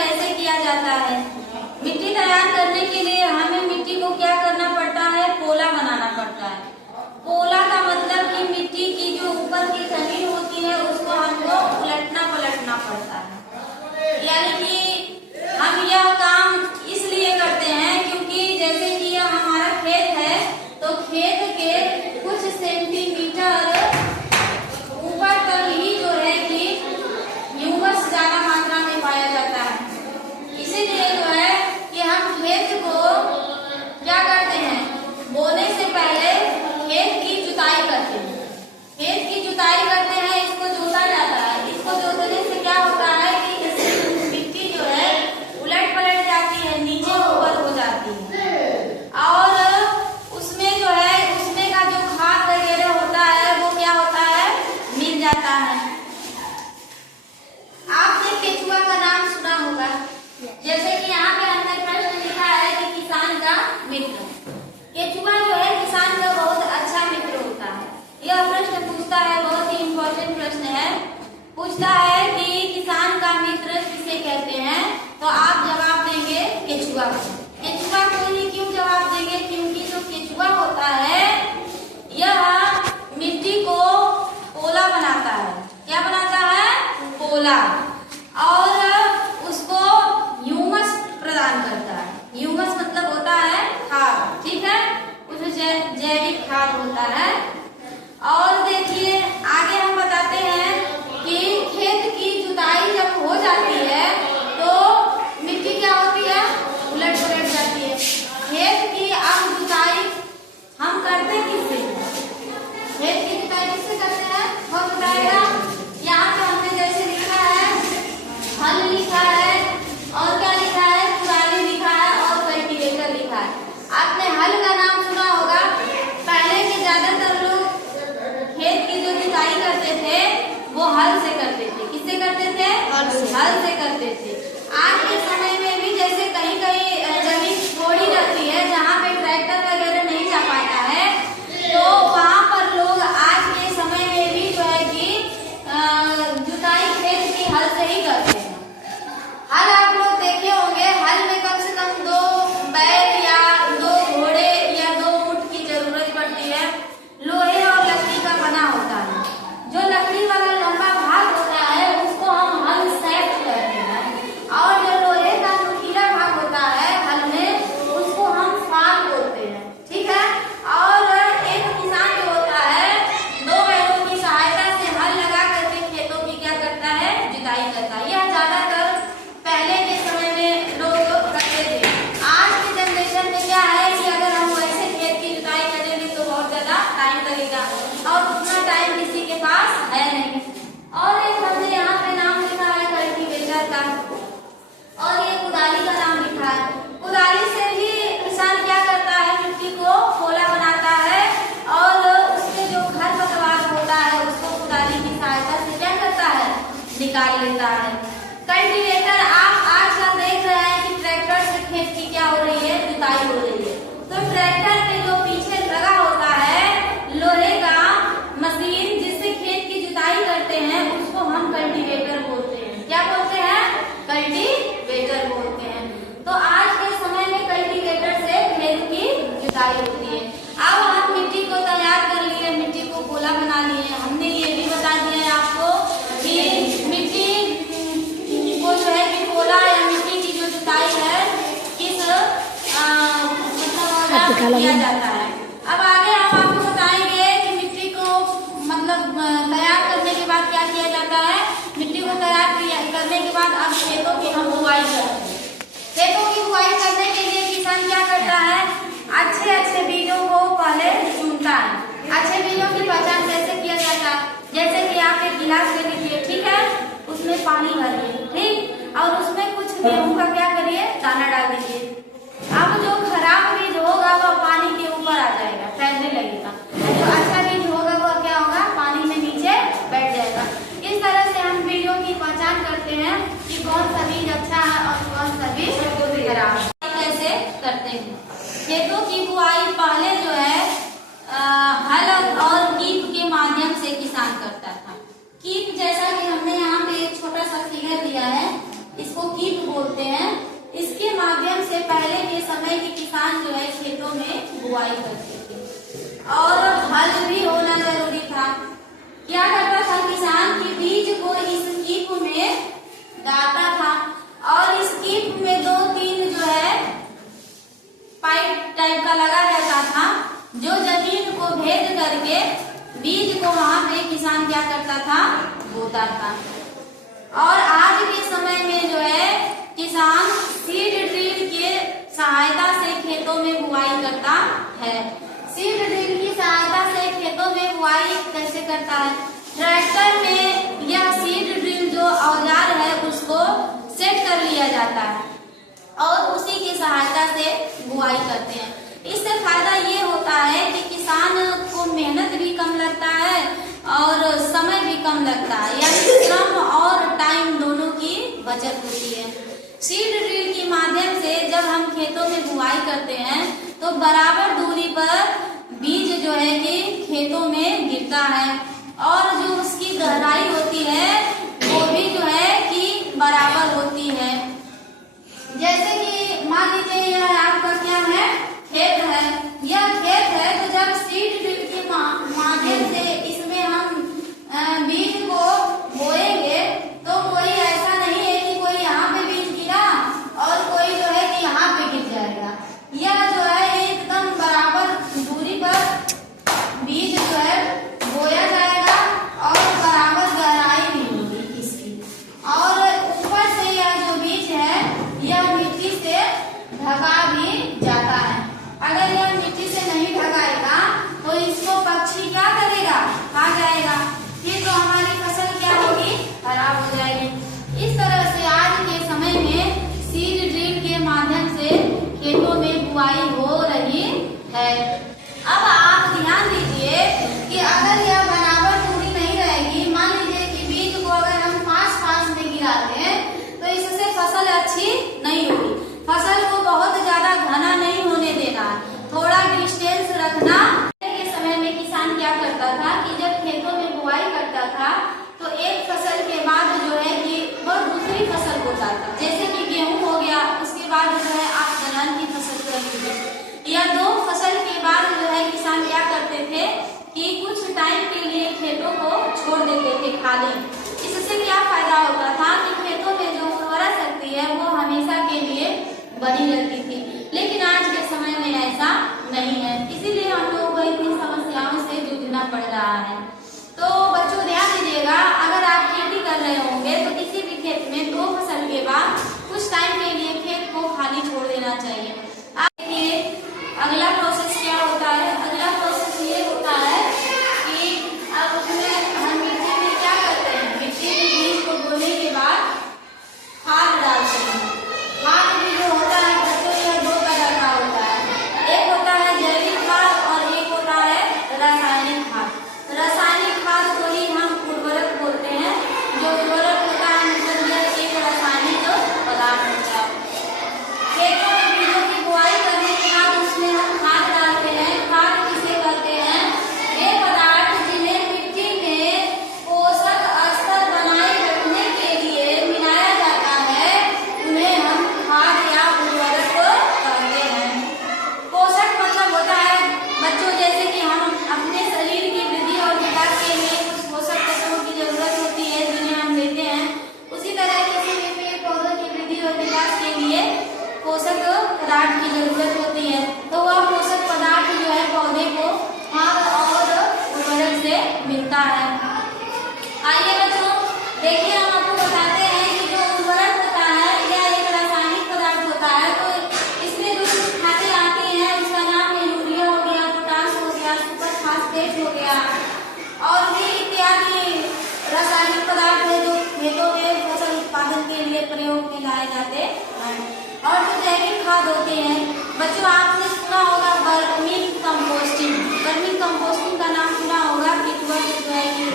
कैसे किया जाता है। मिट्टी तैयार करने के लिए हमें मिट्टी को क्या करना पड़ता है, पोला बनाना पड़ता है। पोला का मतलब कि मिट्टी की जो ऊपर की जमीन होती है उसको हमको उलटना पलटना पड़ता है। यानी कि हम यह काम इसलिए करते हैं क्योंकि जैसे कि यह हमारा खेत है तो खेत के कुछ सेंटीमीटर ऊपर तक ही जो है कि ह्यूमस ज्यादा मात्रा में पाया जाता है। इसीलिए जो है कि हम खेत को क्या करते हैं, बोने से पहले खेत की जुताई करते हैं। खेत की जुताई करते हैं, इसको जोता जाता है। इसको जोतने से क्या होता है कि इसकी मिट्टी जो है उलट पलट जाती है, नीचे ऊपर हो जाती है और उसमें जो है उसमें का जो खाद वगैरह होता है वो क्या होता है, मिल जाता है। आपने केचुआ का नाम सुना होगा, जैसे कि यहाँ पे अंदर प्रश्न लिखा है कि किसान का मित्र। केचुआ जो है किसान का बहुत अच्छा मित्र होता है। यह प्रश्न पूछता है, बहुत ही इम्पोर्टेंट प्रश्न है। पूछता है कि किसान का मित्र किसे कहते हैं, तो आप जवाब देंगे केचुआ को। केचुआ को ही क्यों जवाब देंगे, क्योंकि जो केचुआ होता है यह मिट्टी को पोला बनाता है। क्या बनाता है, पोला, और उसको ह्यूमस प्रदान करता है। ह्यूमस मतलब होता है खाद, ठीक है, उसमें जैविक खाद होता है। और देखिए आगे हम बताते हैं कि खेत की जुताई जब हो जाती है तो मिट्टी क्या होती है, उलट पलट जाती है। खेत की अब जुताई हम करते किससे, खेत की जुताई किससे करते हैं, कौन बताएगा। यहाँ पे हमने जैसे लिखा है, हल लिखा है और क्या लिखा है, कुदाली लिखा है और कल्टीवेटर लिखा है। आपने हल का नाम सुना होगा। पहले के ज्यादातर लोग खेत की जो जुताई करते थे वो हल से करते थे। किससे करते थे, हल से करते थे। आज के समय में भी जैसे कहीं कहीं जमीन थोड़ी रहती है जहाँ पे ट्रैक्टर वगैरह नहीं जा पाता है, तो वहाँ पर लोग आज के समय में भी जो है कि जुताई खेत की हल से ही करते हैं। हल आप लोग देखे होंगे, हल में कम से कम 2 बैल या 2 घोड़े या 2 ऊंट की जरूरत पड़ती है। लोहे और लकड़ी का बना होता है। जो लकड़ी वाला लंबा भाग होता है उसको हम हल सेट कहते हैं, और जो लोहे का नुकीला भाग होता है हल में उसको हम फाल बोलते हैं, ठीक है। और एक किसान जो होता है 2 बैलों की सहायता से हल लगा करके खेतों की क्या करता है, जुताई करता है। यह ज्यादातर पहले के समय में लोग करते थे। आज के जनरेशन में क्या है कि अगर हम वैसे खेत की जुताई करेंगे तो बहुत ज्यादा टाइम लगेगा और उतना टाइम किसी के पास है नहीं। और एक हमने यहाँ पे नाम लिखा है कल्टीवेटर का, और ये कुदाली का नाम लिखा है। कुदाली से भी किसान क्या करता है, मिट्टी को पोला बनाता है और उसके जो खरपतवार होता है उसको कुदाली की सहायता से क्या करता है, निकाल लेता है। कल्टीवेटर आप आजकल देख रहे हैं कि ट्रैक्टर से खेत की क्या हो रही है, जुताई हो रही है। तो ट्रैक्टर के जो पीछे लगा होता है लोहे का मशीन जिससे खेत की जुताई करते हैं उसको हम कल्टीवेटर बोलते हैं। क्या बोलते हैं, कल्टीवेटर बोलते हैं। तो आज के समय में कल्टीवेटर से खेत की जुताई होती है। अब हम मिट्टी को तैयार कर लिए, मिट्टी को पोला बना लिए। हमने ये भी बता दिया है आपको कि मिट्टी को जो है कि पोला या मिट्टी की जो जुताई है किस किया जाता है। अब आगे हम आपको बताएंगे कि मिट्टी को मतलब तैयार करने के बाद क्या किया जाता है। मिट्टी को तैयार करने के बाद अब खेतों की हम बुआई करते हैं। खेतों की बुआई करने के लिए किसान क्या करता है, अच्छे अच्छे बीजों को पहले चुनता है। अच्छे बीजों की पहचान कैसे किया जाता है, जैसे कि आप एक गिलास ले लीजिए, ठीक है, उसमें पानी भरिए, ठीक, और उसमें कुछ गेहूं का क्या करिए, दाना डाल दीजिए। अब जो खराब बीज होगा वह पानी के ऊपर आ जाएगा, फैलने लगेगा। जो अच्छा बीज होगा वह क्या होगा, पानी में नीचे बैठ जाएगा। इस तरह से हम बीजों की पहचान करते हैं कि कौन सा बीज अच्छा है और कौन सा बीज खराब है। कैसे करते हैं खेतों की बुआई, पहले जो है हल और कीप के माध्यम से किसान करता था। कीप जैसा कि हमने यहाँ पे एक छोटा सा फिगर दिया है, इसको कीप बोलते माध्यम से पहले के समय के किसान जो है खेतों में बुआई करते थे और हल भी होना जरूरी था। क्या करता था किसान कि बीज को इस कीप में डालता था और इस कीप में 2-3 जो है पाइप टाइप का लगा रहता था जो जमीन को भेद करके बीज को वहां पे किसान क्या करता था, बोता था। और आज के समय में जो है किसान सीड ड्रिल के सहायता से खेतों में बुआई करता है। सीड ड्रिल की सहायता से खेतों में बुआई कैसे करता है? ट्रैक्टर में यह सीड ड्रिल जो औजार है उसको सेट कर लिया जाता है और उसी की सहायता से बुआई करते हैं। इससे फायदा ये होता है कि किसान को मेहनत भी कम लगता है और समय भी कम लगता है, यानी श्रम और टाइम दोनों की बचत होती है। सीड ड्रिल के माध्यम से जब हम खेतों में बुआई करते हैं तो बराबर दूरी पर बीज जो है कि खेतों में गिरता है और जो उसकी गहराई होती है वो भी जो है कि बराबर होती है। जैसे कि मान लीजिए यह आपका क्या है, खेत है। यह खेत है तो जब सीड ड्रिल के माध्यम से इसमें हम बीज को बोएंगे तो कोई ऐसा नहीं है कि कोई यहाँ पे बीज गिरा और कोई जो है कि यहाँ पे गिर जाएगा। यह जो है एकदम बराबर दूरी पर बीज जो है बोया जाएगा और बराबर गहराई भी होगी इसकी। और ऊपर से यह जो बीज है यह मिट्टी से ढका भी जाता है। अगर यह मिट्टी से नहीं ढकाएगा तो इसको पक्षी क्या करेगा, खा जाएगा, फिर तो हमारी फसल क्या होगी, खराब हो जाएगी। इस तरह से आज के समय में सीड ड्रिल के माध्यम से खेतों में बुआई हो रही है। अब आप ध्यान दीजिए कि अगर यह बराबर दूरी नहीं रहेगी, मान लीजिए कि बीज को अगर हम पास में गिराते हैं तो इससे फसल अच्छी नहीं होगी। फसल को बहुत ज्यादा घना नहीं होने देना, थोड़ा डिस्टेंस रखना। के समय में किसान क्या करता था कि जब खेतों में बुआई करता था तो एक फसल के बाद जो है कि वह दूसरी फसल बोता था। जैसे कि गेहूं हो गया, उसके बाद जो है आप दलहन की फसल करेंगे, या 2 फसल के बाद जो है किसान क्या करते थे कि कुछ टाइम के लिए खेतों को छोड़ देते थे खाली। इससे क्या फायदा होता था कि खेतों में जो उर्वरा शक्ति है वो हमेशा के लिए बनी रहती थी। लेकिन आज के समय में ऐसा नहीं है, इसीलिए हम लोगों को इतनी समस्याओं से जूझना पड़ रहा है। तो बच्चों ध्यान दीजिएगा, अगर आप खेती कर रहे होंगे तो किसी भी खेत में 2 फसल के बाद कुछ टाइम के लिए खेत को खाली छोड़ देना चाहिए। आप देखिए अगला प्रोसेस क्या होता है। अगला प्रोसेस ये होता है कि अब उसमें हम मिट्टी में क्या करते हैं, मिट्टी में बीज को बोने के बाद खाद डालते हैं। खाद भी जो होता है बच्चों यह 2 तरह का होता है, एक होता है जैविक खाद और एक होता है रासायनिक खाद। रासायनिक खाद को ही हम उर्वरक बोलते हैं। जो उर्वरक होता है मतलब यह एक रासायनिक पदार्थ होता है। खेतों में बीजों की बुआई करने के बाद उसमें हम खाद डालते हैं। खाद किसे कहते हैं, ये पदार्थ जिन्हें मिट्टी में पोषक स्तर बनाए रखने के लिए मिलाया जाता है उन्हें हम खाद या उर्वरक कहते हैं। पोषक मतलब होता है बच्चों, जैसे कि हम अपने शरीर की वृद्धि और विकास के लिए कुछ पोषक तत्वों की जरूरत होती है जिन्हें हम लेते हैं, उसी तरह किसी भी पेड़ पौधों की वृद्धि और विकास के लिए पोषक पदार्थ की जरूरत होती है। तो वह पोषक पदार्थ जो है पौधे को खाद और उर्वरक से मिलता है। आइए बच्चों देखिए, हम आपको बताते हैं कि जो उर्वरक होता है यह एक रासायनिक पदार्थ होता है। तो इसमें जो खादें आती हैं उसका नाम है यूरिया हो गया, पोटाश हो गया, सुपर फास्फेट हो गया और भी इत्यादि रासायनिक पदार्थ है जो खेतों में फसल उत्पादन के लिए प्रयोग में लाए जाते हैं। और जो जैविक खाद होते हैं बच्चों, आपने सुना होगा वर्मी कंपोस्टिंग। वर्मी कंपोस्टिंग का नाम सुना होगा कि जो है कि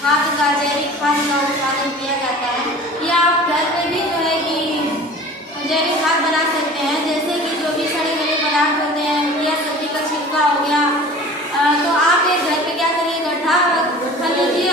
खाद का, जैविक खाद का उत्पादन किया जाता है। या आप घर पे भी जो है कि जैविक खाद बना सकते हैं। जैसे कि जो भी सड़े गले पदार्थ होते हैं या सब्जी का छिलका हो गया, तो आप एक घर पे क्या करिए, गड्ढा कर लीजिए